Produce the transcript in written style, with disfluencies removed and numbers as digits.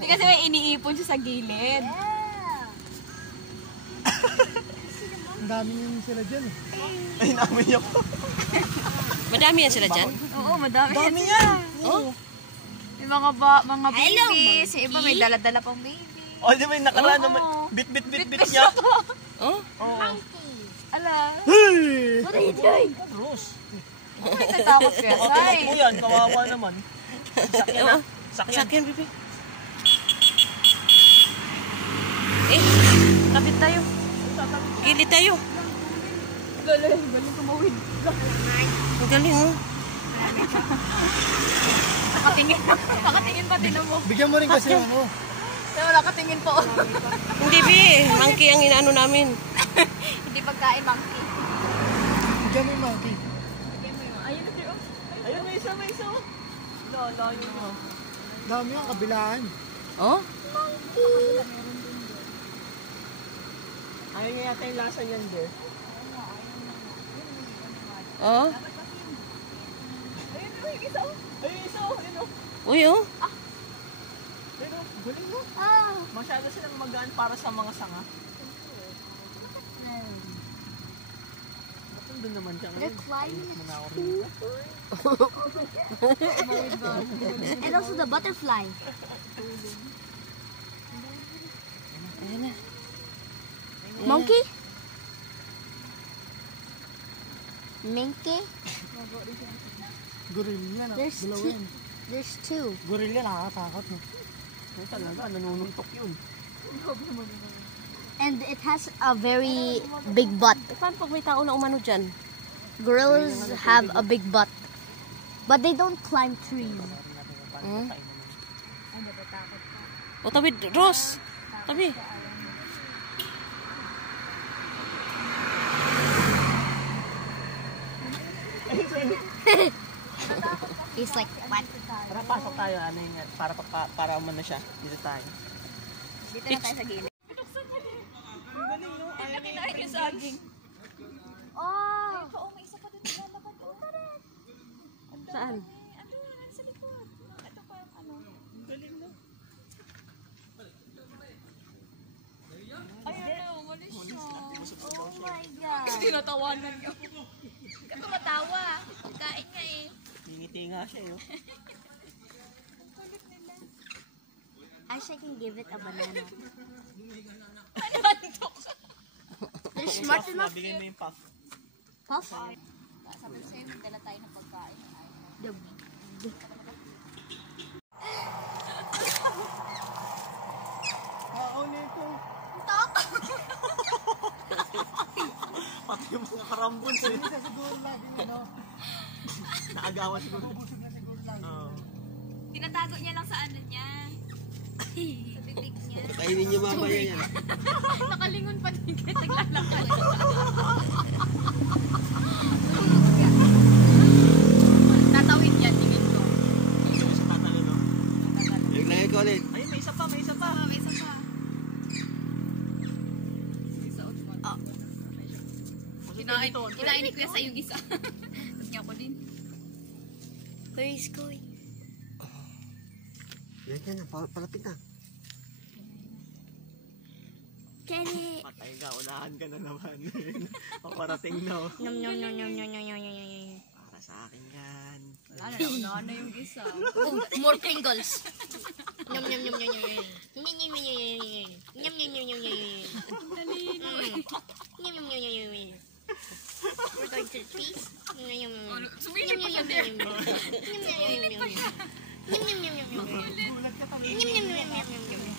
Hindi kasi may iniipon siya sa gilid. Ang dami yung sila dyan eh. Ay, namin niyo po. Madami yan sila dyan? Oo, madami. Dami yan! Oh? May mga babies. Yung iba may dala-dala pang baby. O, di ba yung nakaraan naman? Bit niya. Oh? Oo. Ala. Hey! What are you doing? Rose. Ay, natakot ka. Bakit mo yan? Kawawa naman. Sakyan na. Sakyan, bibi. Kapit tayo. Gilid tayo. Galing kumawid. Ang galing, oh. Nakatingin pa din mo. Bigyan mo rin kasi ano. Pero nakatingin po. Hindi, bi. Monkey ang inaano namin. Hindi pagkain monkey. Bigyan mo yung monkey. Ayun na siya. Ayun, may isa. Layo mo. Dami yung kabilaan. Oh? Ayun nga yata yung lasa niyan, Bear. Oh? Ayun, yung isa. Ayun, oh. Uy, oh. Ayun, oh. Galing, no? Masyado silang magaan para sa mga sanga. Ba't doon naman siya ngayon? Ayos mo na ako rin. And also the butterfly. Ayan na. Monkey? Monkey? Gorilla na. There's Dalawa two. yan. There's two. Gorilla nakakatakot no. Ay, talaga, nanununtok yun. And it has a very big butt. Paano pag may tao na umano dyan? Gorillas have a big butt. But they don't climb trees. Hmm? O, tabi, Ross. Tabi. He's like, what? Tara, pasok tayo. Ano yung para umano siya. Dito tayo. Dito na tayo sa gilid. Kinain yung saging. Oh! May isa pa dito lalakad. Saan? Sa likod. Ito pa yung ano. Galing, no? Ayun na, umalis siya. Oh my God. Tinatawanan niyo. Ka tumatawa. Kain nga eh. Ngiti nga siya, yun. I can give it a banana. They're smart enough. Bigay mo yung puff. Puff? Sabi ko sa'yo, magdala tayo ng pagkain. Nito. Pati yung mga karambon sa'yo. Isa siguro laging ano. Naagawan siguro. Busog na siguro lagi. Tinatago niya lang sa ano niya. Sa bibig niya. Kainin niyo mamaya yan. Nakalingon pa din kahit naglalakad. Tatawid yan, tingin ko. Ito yung sa tatalo, no? Naglagay ko ulit. Ayun, may isa pa. May isa pa. Kinain ni Kuya sa yung isa. Tapos niya ako din. Where is going? Yan na, palapit na. Kenny! Patay ka, unahan ka na naman. Paparating na, oh. Nom nom nom nom nom nom nom nom. Para sa akin yan. Wala na, unahan na yung isa. Oh, more Pringles! Nom nom nom nom nom nom. Nom nom nom nom nom. Nom nom nom nom nom. Nom nom nom nom nom. We're going to the trees. Nom nom nom nom. Nom nom nom nom nom. Nom nom nom nom nom. Nom nom nom nom nom. Nom nom nom nom nom.